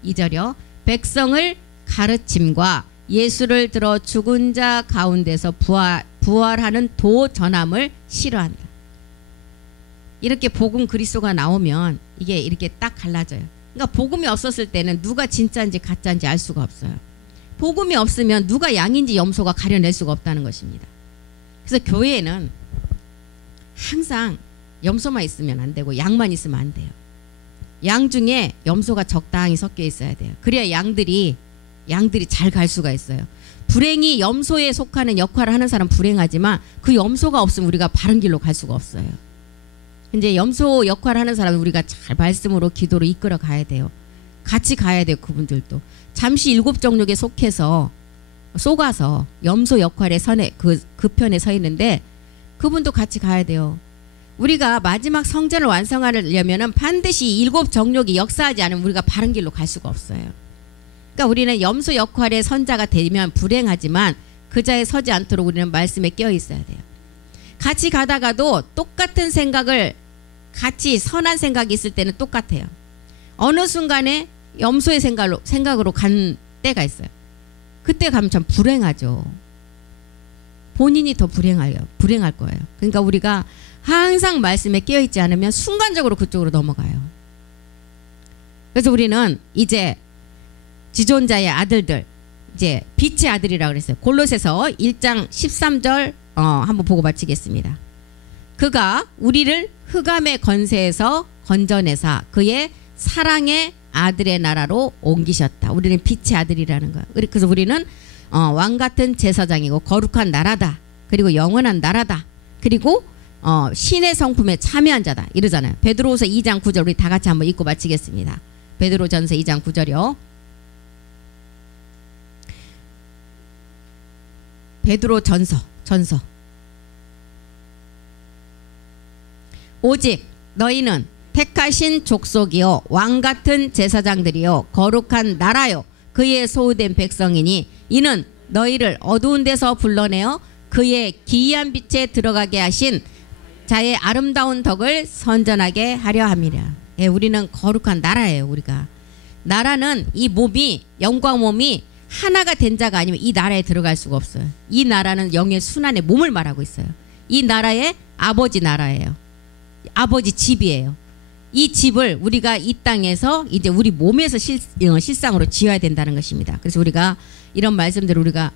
2절이요. 백성을 가르침과 예수를 들어 죽은 자 가운데서 부활하는 도 전함을 싫어한다. 이렇게 복음 그리스도가 나오면 이게 이렇게 딱 갈라져요. 그러니까 복음이 없었을 때는 누가 진짜인지 가짜인지 알 수가 없어요. 복음이 없으면 누가 양인지 염소가 가려낼 수가 없다는 것입니다. 그래서 교회에는 항상 염소만 있으면 안 되고 양만 있으면 안 돼요. 양 중에 염소가 적당히 섞여 있어야 돼요. 그래야 양들이 잘 갈 수가 있어요. 불행이 염소에 속하는 역할을 하는 사람 불행하지만 그 염소가 없으면 우리가 바른 길로 갈 수가 없어요. 이제 염소 역할을 하는 사람은 우리가 잘 말씀으로 기도로 이끌어 가야 돼요. 같이 가야 돼요. 그분들도 잠시 7 정욕에 속아서 염소 역할의 선에 그 편에 서 있는데 그분도 같이 가야 돼요. 우리가 마지막 성전을 완성하려면은 반드시 7 정욕이 역사하지 않으면 우리가 바른 길로 갈 수가 없어요. 그러니까 우리는 염소 역할의 선자가 되면 불행하지만 그 자에 서지 않도록 우리는 말씀에 깨어 있어야 돼요. 같이 가다가도 똑같은 생각을 같이 선한 생각이 있을 때는 똑같아요. 어느 순간에 염소의 생각으로 간 때가 있어요. 그때 가면 참 불행하죠. 본인이 더 불행할 거예요. 그러니까 우리가 항상 말씀에 깨어있지 않으면 순간적으로 그쪽으로 넘어가요. 그래서 우리는 이제 지존자의 아들들, 이제 빛의 아들이라고 그랬어요. 골로새서 1장 13절 한번 보고 마치겠습니다. 그가 우리를 흑암의 권세에서 건져내사 그의 사랑의 아들의 나라로 옮기셨다. 우리는 빛의 아들이라는 거예요. 그래서 우리는 왕같은 제사장이고 거룩한 나라다. 그리고 영원한 나라다. 그리고 신의 성품에 참여한 자다. 이러잖아요. 베드로후서 2장 9절 우리 다 같이 한번 읽고 마치겠습니다. 베드로전서 2장 9절이요. 베드로전서 오직 너희는 택하신 족속이요 왕같은 제사장들이요 거룩한 나라요 그의 소유된 백성이니 이는 너희를 어두운 데서 불러내어 그의 기이한 빛에 들어가게 하신 자의 아름다운 덕을 선전하게 하려 함이라. 예, 우리는 거룩한 나라예요. 우리가 나라는 이 몸이 영광 몸이 하나가 된 자가 아니면 이 나라에 들어갈 수가 없어요. 이 나라는 영의 순환의 몸을 말하고 있어요. 이 나라의 아버지 나라예요. 아버지 집이에요. 이 집을 우리가 이 땅에서 이제 우리 몸에서 실상으로 지어야 된다는 것입니다. 그래서 우리가 이런 말씀들을 우리가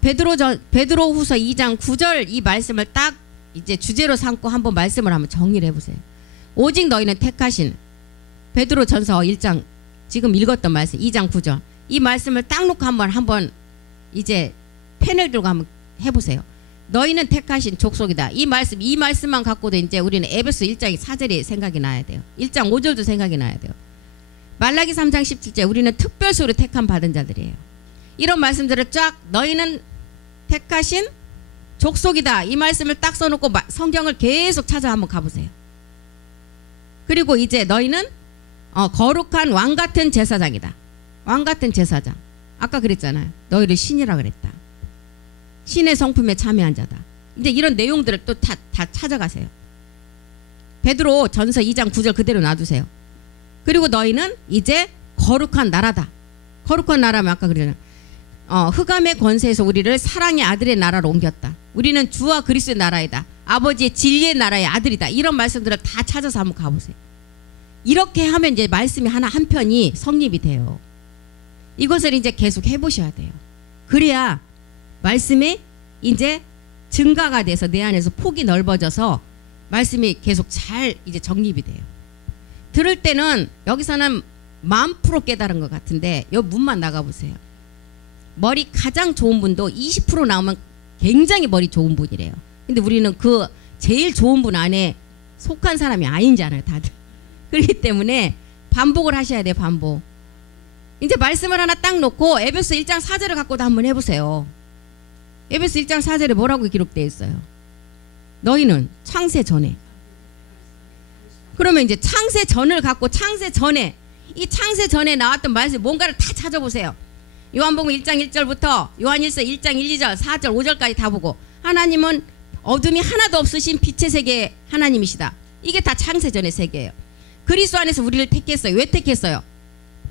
베드로후서 2장 9절 이 말씀을 딱 이제 주제로 삼고 한번 말씀을 한번 정리를 해보세요. 오직 너희는 택하신 베드로전서 1장 지금 읽었던 말씀 2장 9절 이 말씀을 딱 놓고 한번 이제 펜을 들고 한번 해보세요. 너희는 택하신 족속이다. 이 말씀만 갖고도 이제 우리는 에베소 1장 4절이 생각이 나야 돼요. 1장 5절도 생각이 나야 돼요. 말라기 3장 17절 우리는 특별수로 택함 받은 자들이에요. 이런 말씀들을 쫙 너희는 택하신 족속이다. 이 말씀을 딱 써놓고 성경을 계속 찾아 한번 가보세요. 그리고 이제 너희는 거룩한 왕같은 제사장이다. 왕같은 제사장. 아까 그랬잖아요. 너희를 신이라 그랬다. 신의 성품에 참여한 자다. 이제 이런 내용들을 또 다 찾아가세요. 베드로 전서 2장 9절 그대로 놔두세요. 그리고 너희는 이제 거룩한 나라다. 거룩한 나라면 아까 그러잖아요. 흑암의 권세에서 우리를 사랑의 아들의 나라로 옮겼다. 우리는 주와 그리스도의 나라이다. 아버지의 진리의 나라의 아들이다. 이런 말씀들을 다 찾아서 한번 가보세요. 이렇게 하면 이제 말씀이 한 편이 성립이 돼요. 이것을 이제 계속 해보셔야 돼요. 그래야 말씀이 이제 증가가 돼서 내 안에서 폭이 넓어져서 말씀이 계속 잘 이제 정립이 돼요. 들을 때는 여기서는 10,000% 깨달은 것 같은데 요 문만 나가보세요. 머리 가장 좋은 분도 20% 나오면 굉장히 머리 좋은 분이래요. 근데 우리는 그 제일 좋은 분 안에 속한 사람이 아닌잖아요. 다들. 그렇기 때문에 반복을 하셔야 돼요. 반복. 이제 말씀을 하나 딱 놓고 에베소 1장 4절을 갖고도 한번 해보세요. 에베소 1장 4절에 뭐라고 기록되어 있어요? 너희는 창세 전에. 그러면 이제 창세 전을 갖고 창세 전에 이 창세 전에 나왔던 말씀 뭔가를 다 찾아보세요. 요한복음 1장 1절부터 요한일서 1장 1, 2절 4절 5절까지 다 보고 하나님은 어둠이 하나도 없으신 빛의 세계 하나님이시다. 이게 다 창세 전의 세계예요. 그리스도 안에서 우리를 택했어요. 왜 택했어요?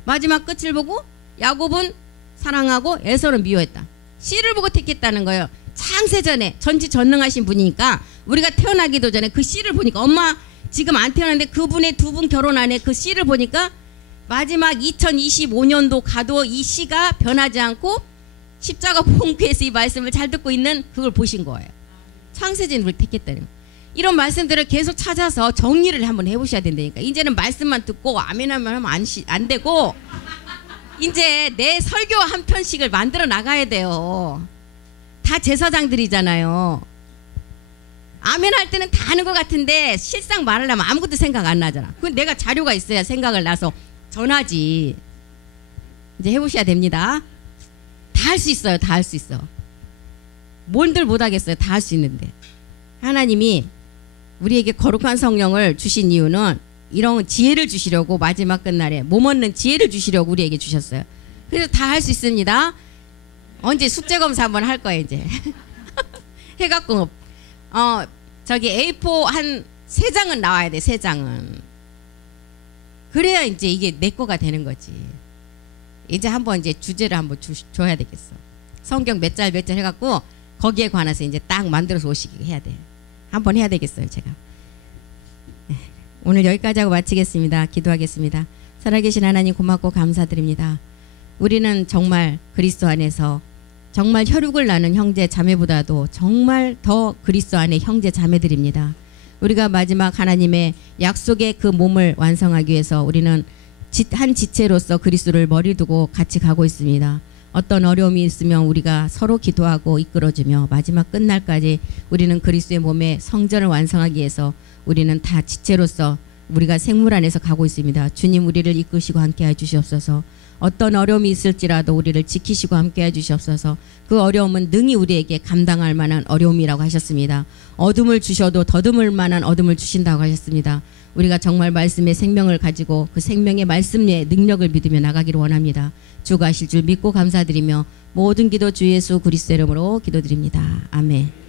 마지막 끝을 보고 야곱은 사랑하고 에서는 미워했다. 씨를 보고 택했다는 거예요. 창세 전에 전지전능하신 분이니까 우리가 태어나기도 전에 그 씨를 보니까 엄마 지금 안 태어났는데 그분의 두 분 결혼 안에 그 씨를 보니까 마지막 2025년도 가도 이 씨가 변하지 않고 십자가 봉구에서 이 말씀을 잘 듣고 있는 그걸 보신 거예요. 창세전을 택했다는 거. 이런 말씀들을 계속 찾아서 정리를 한번 해보셔야 된다니까. 이제는 말씀만 듣고 아멘하면 하면 안 되고 이제 내 설교 한 편씩을 만들어 나가야 돼요. 다 제사장들이잖아요. 아멘 할 때는 다 하는 것 같은데 실상 말하려면 아무것도 생각 안 나잖아. 그건 내가 자료가 있어야 생각을 나서 전하지. 이제 해보셔야 됩니다. 다 할 수 있어요. 다 할 수 있어. 뭔들 못하겠어요. 다 할 수 있는데. 하나님이 우리에게 거룩한 성령을 주신 이유는 이런 지혜를 주시려고 마지막 끝날에 몸 얻는 지혜를 주시려고 우리에게 주셨어요. 그래서 다 할 수 있습니다. 언제 숙제 검사 한번 할 거예요 이제. 해갖고 저기 A4 한 3장은 나와야 돼. 3장은. 그래야 이제 이게 내 거가 되는 거지. 이제 한번 이제 주제를 한번 줘야 되겠어. 성경 몇 절 해갖고 거기에 관해서 이제 딱 만들어서 오시게 해야 돼. 한번 해야 되겠어요 제가. 오늘 여기까지 하고 마치겠습니다. 기도하겠습니다. 살아계신 하나님 고맙고 감사드립니다. 우리는 정말 그리스도 안에서 정말 혈육을 나눈 형제 자매보다도 정말 더 그리스도 안의 형제 자매들입니다. 우리가 마지막 하나님의 약속의 그 몸을 완성하기 위해서 우리는 한 지체로서 그리스도를 머리 두고 같이 가고 있습니다. 어떤 어려움이 있으면 우리가 서로 기도하고 이끌어주며 마지막 끝날까지 우리는 그리스도의 몸의 성전을 완성하기 위해서 우리는 다 지체로서 우리가 생물 안에서 가고 있습니다. 주님 우리를 이끄시고 함께해 주시옵소서. 어떤 어려움이 있을지라도 우리를 지키시고 함께해 주시옵소서. 그 어려움은 능히 우리에게 감당할 만한 어려움이라고 하셨습니다. 어둠을 주셔도 더듬을 만한 어둠을 주신다고 하셨습니다. 우리가 정말 말씀의 생명을 가지고 그 생명의 말씀의 능력을 믿으며 나가기를 원합니다. 주가 하실 줄 믿고 감사드리며 모든 기도 주 예수 그리스도 이름으로 기도드립니다. 아멘.